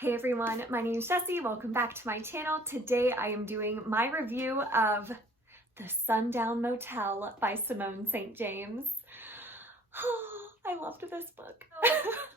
Hey everyone, my name is Jessie. Welcome back to my channel. Today I am doing my review of The Sun Down Motel by Simone St. James. I loved this book.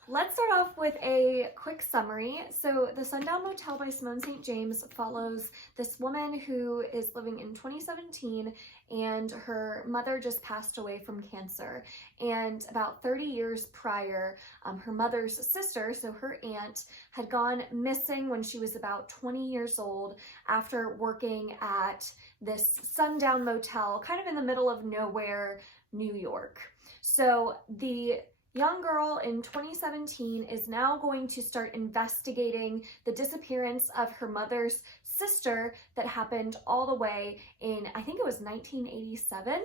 Let's start off with a quick summary. So The Sun Down Motel by Simone St. James follows this woman who is living in 2017 and her mother just passed away from cancer. And about 30 years prior, her mother's sister, so her aunt, had gone missing when she was about 20 years old after working at this sundown motel kind of in the middle of nowhere, New York. So the young girl in 2017 is now going to start investigating the disappearance of her mother's sister that happened all the way in, I think it was 1987.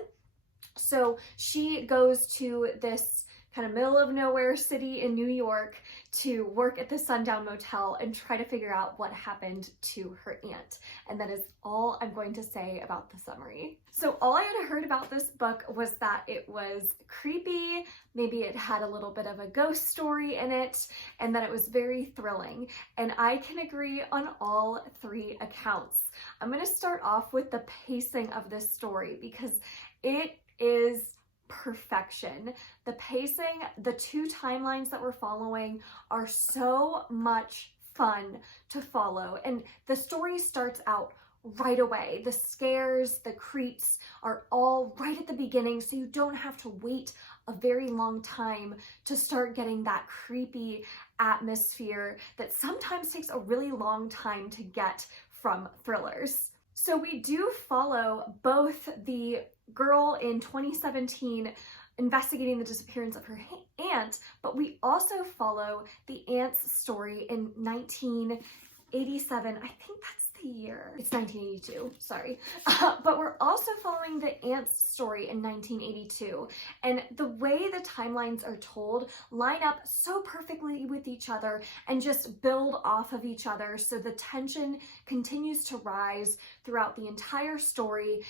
So she goes to this kind of middle of nowhere city in New York to work at the Sundown Motel and try to figure out what happened to her aunt. And that is all I'm going to say about the summary. So all I had heard about this book was that it was creepy, maybe it had a little bit of a ghost story in it, and that it was very thrilling. And I can agree on all three accounts. I'm going to start off with the pacing of this story because it is perfection. The pacing, the two timelines that we're following are so much fun to follow. And the story starts out right away. The scares, the creeps are all right at the beginning, so you don't have to wait a very long time to start getting that creepy atmosphere that sometimes takes a really long time to get from thrillers. So we do follow both the girl in 2017 investigating the disappearance of her aunt, but we also follow the aunt's story in 1987. I think that's the year. It's 1982, sorry. But we're also following the aunt's story in 1982. And the way the timelines are told line up so perfectly with each other and just build off of each other. So the tension continues to rise throughout the entire story.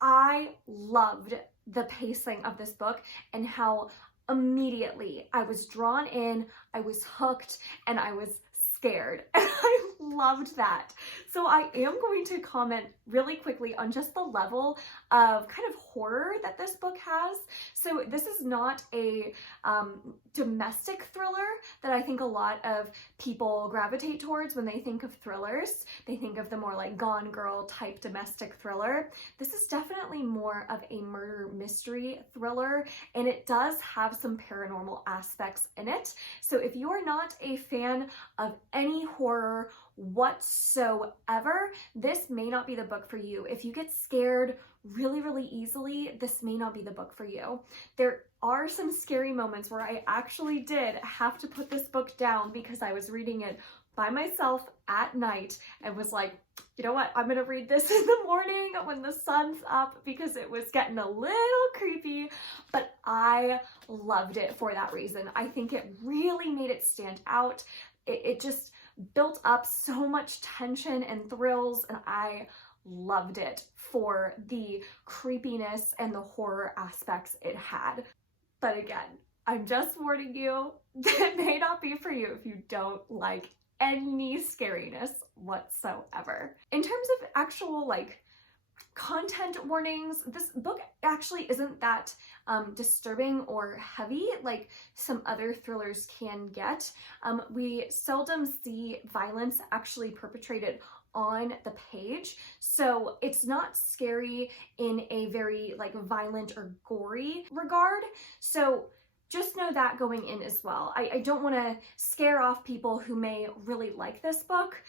I loved the pacing of this book and how immediately I was drawn in, I was hooked, and I was scared. And I loved that. So I am going to comment really quickly on just the level of kind of horror that this book has. So this is not a domestic thriller that I think a lot of people gravitate towards when they think of thrillers. They think of the more like Gone Girl type domestic thriller. This is definitely more of a murder mystery thriller, and it does have some paranormal aspects in it. So if you are not a fan of any horror whatsoever, this may not be the book for you. If you get scared really easily, this may not be the book for you. There are some scary moments where I actually did have to put this book down because I was reading it by myself at night and was like, you know what, I'm gonna read this in the morning when the sun's up because it was getting a little creepy, but I loved it for that reason. I think it really made it stand out. It just built up so much tension and thrills, and I loved it for the creepiness and the horror aspects it had. But again, I'm just warning you, that may not be for you if you don't like any scariness whatsoever. In terms of actual like content warnings, this book actually isn't that disturbing or heavy like some other thrillers can get. We seldom see violence actually perpetrated on the page, so it's not scary in a very like violent or gory regard. So just know that going in as well. I don't want to scare off people who may really like this book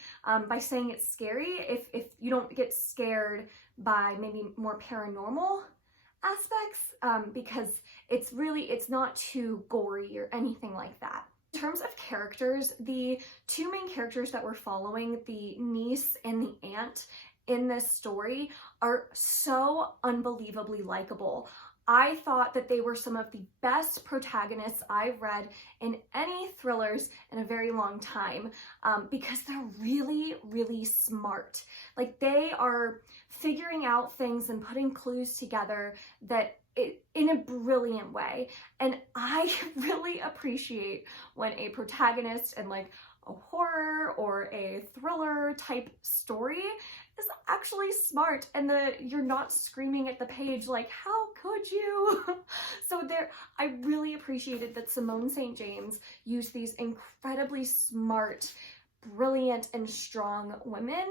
by saying it's scary if you don't get scared by maybe more paranormal aspects, because it's not too gory or anything like that. In terms of characters, the two main characters that we're following, the niece and the aunt in this story, are so unbelievably likable. I thought that they were some of the best protagonists I've read in any thrillers in a very long time, because they're really smart. Like, they are figuring out things and putting clues together that in a brilliant way. And I really appreciate when a protagonist in like a horror horror or a thriller type story is actually smart, and you're not screaming at the page like, how could you? So I really appreciated that Simone St. James used these incredibly smart, brilliant, and strong women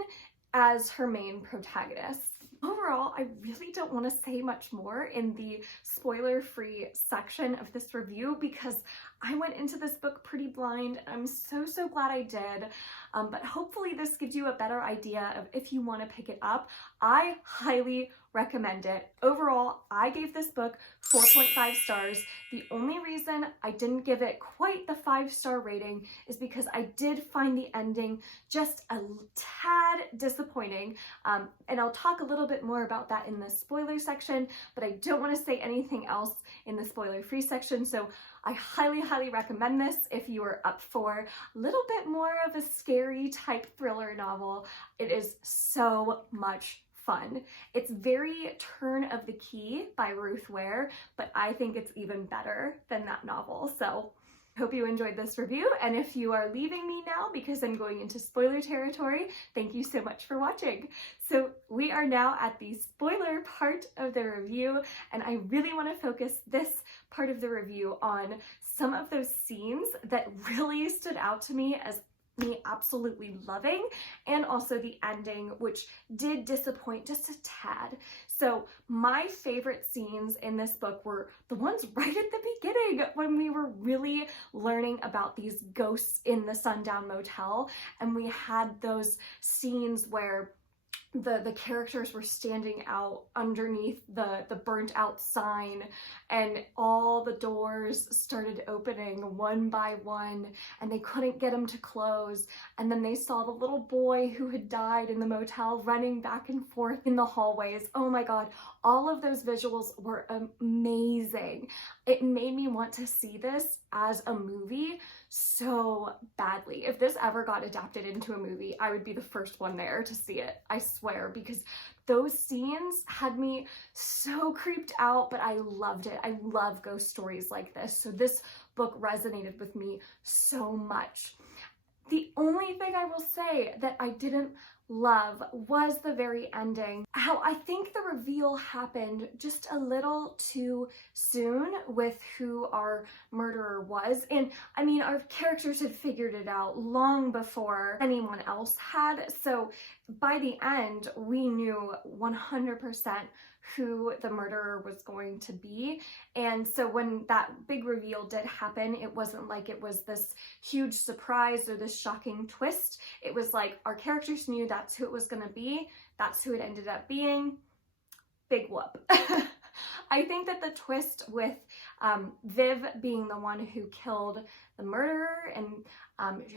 as her main protagonists. Overall, I really don't want to say much more in the spoiler-free section of this review because I went into this book pretty blind, and I'm so glad I did. But hopefully this gives you a better idea of if you want to pick it up. I highly recommend it. Overall, I gave this book 4.5 stars. The only reason I didn't give it quite the 5-star rating is because I did find the ending just a tad disappointing. And I'll talk a little bit more about that in the spoiler section, but I don't want to say anything else in the spoiler-free section. So I highly recommend this if you are up for a little bit more of a scary type thriller novel. It is so much fun. It's very turn of the key by Ruth Ware, but I think it's even better than that novel. So I hope you enjoyed this review, and if you are leaving me now because I'm going into spoiler territory, thank you so much for watching. So we are now at the spoiler part of the review, and I really want to focus this part of the review on some of those scenes that really stood out to me as me absolutely loving, and also the ending, which did disappoint just a tad. So my favorite scenes in this book were the ones right at the beginning when we were really learning about these ghosts in the Sun Down Motel, and we had those scenes where the characters were standing out underneath the burnt out sign, and all the doors started opening one by one and they couldn't get them to close, and then they saw the little boy who had died in the motel running back and forth in the hallways. Oh my god, all of those visuals were amazing. It made me want to see this as a movie so badly. If this ever got adapted into a movie, I would be the first one there to see it, I swear, because those scenes had me so creeped out, but I loved it. I love ghost stories like this, so this book resonated with me so much. The only thing I will say that I didn't love was the very ending. How I think the reveal happened just a little too soon with who our murderer was. And I mean, our characters had figured it out long before anyone else had. So by the end, we knew 100% who the murderer was going to be. And so when that big reveal did happen, it wasn't like it was this huge surprise or this shocking twist. It was like our characters knew that's who it was going to be. That's who it ended up being. Big whoop. I think that the twist with Viv being the one who killed the murderer and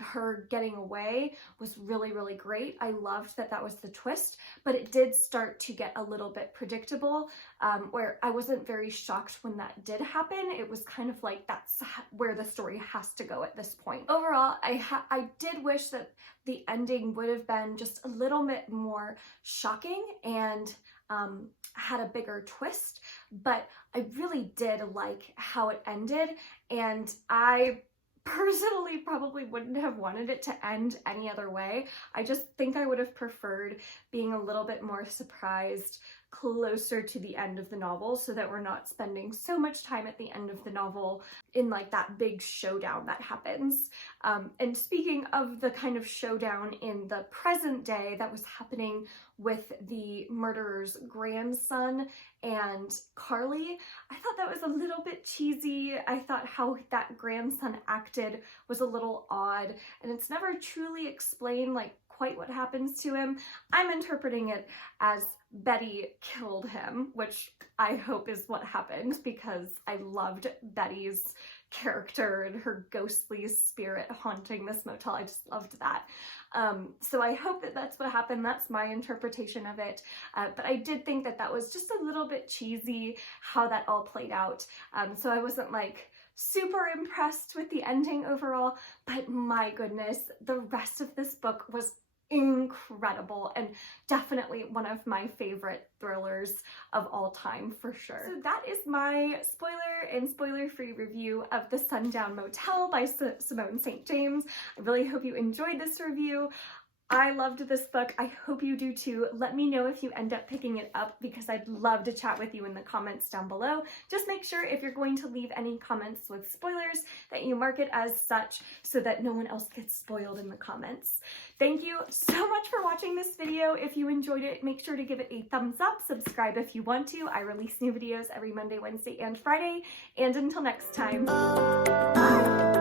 her getting away was really great. I loved that that was the twist, but it did start to get a little bit predictable, where I wasn't very shocked when that did happen. It was kind of like that's where the story has to go at this point. Overall, I did wish that the ending would have been just a little bit more shocking and had a bigger twist, but I really did like how it ended, and I personally probably wouldn't have wanted it to end any other way. I just think I would have preferred being a little bit more surprised closer to the end of the novel, so that we're not spending so much time at the end of the novel in like that big showdown that happens. And speaking of the kind of showdown in the present day that was happening with the murderer's grandson and Carly, I thought that was a little bit cheesy. I thought how that grandson acted was a little odd, and it's never truly explained like quite what happens to him. I'm interpreting it as Betty killed him, which I hope is what happened, because I loved Betty's character and her ghostly spirit haunting this motel. I just loved that. So I hope that that's what happened. That's my interpretation of it. But I did think that that was just a little bit cheesy how that all played out. So I wasn't like super impressed with the ending overall, but my goodness, the rest of this book was incredible and definitely one of my favorite thrillers of all time for sure. So that is my spoiler and spoiler-free review of The Sun Down Motel by Simone St. James. I really hope you enjoyed this review. I loved this book. I hope you do too. Let me know if you end up picking it up because I'd love to chat with you in the comments down below. Just make sure if you're going to leave any comments with spoilers that you mark it as such so that no one else gets spoiled in the comments. Thank you so much for watching this video. If you enjoyed it, make sure to give it a thumbs up. Subscribe if you want to. I release new videos every Monday, Wednesday, and Friday. And until next time, bye!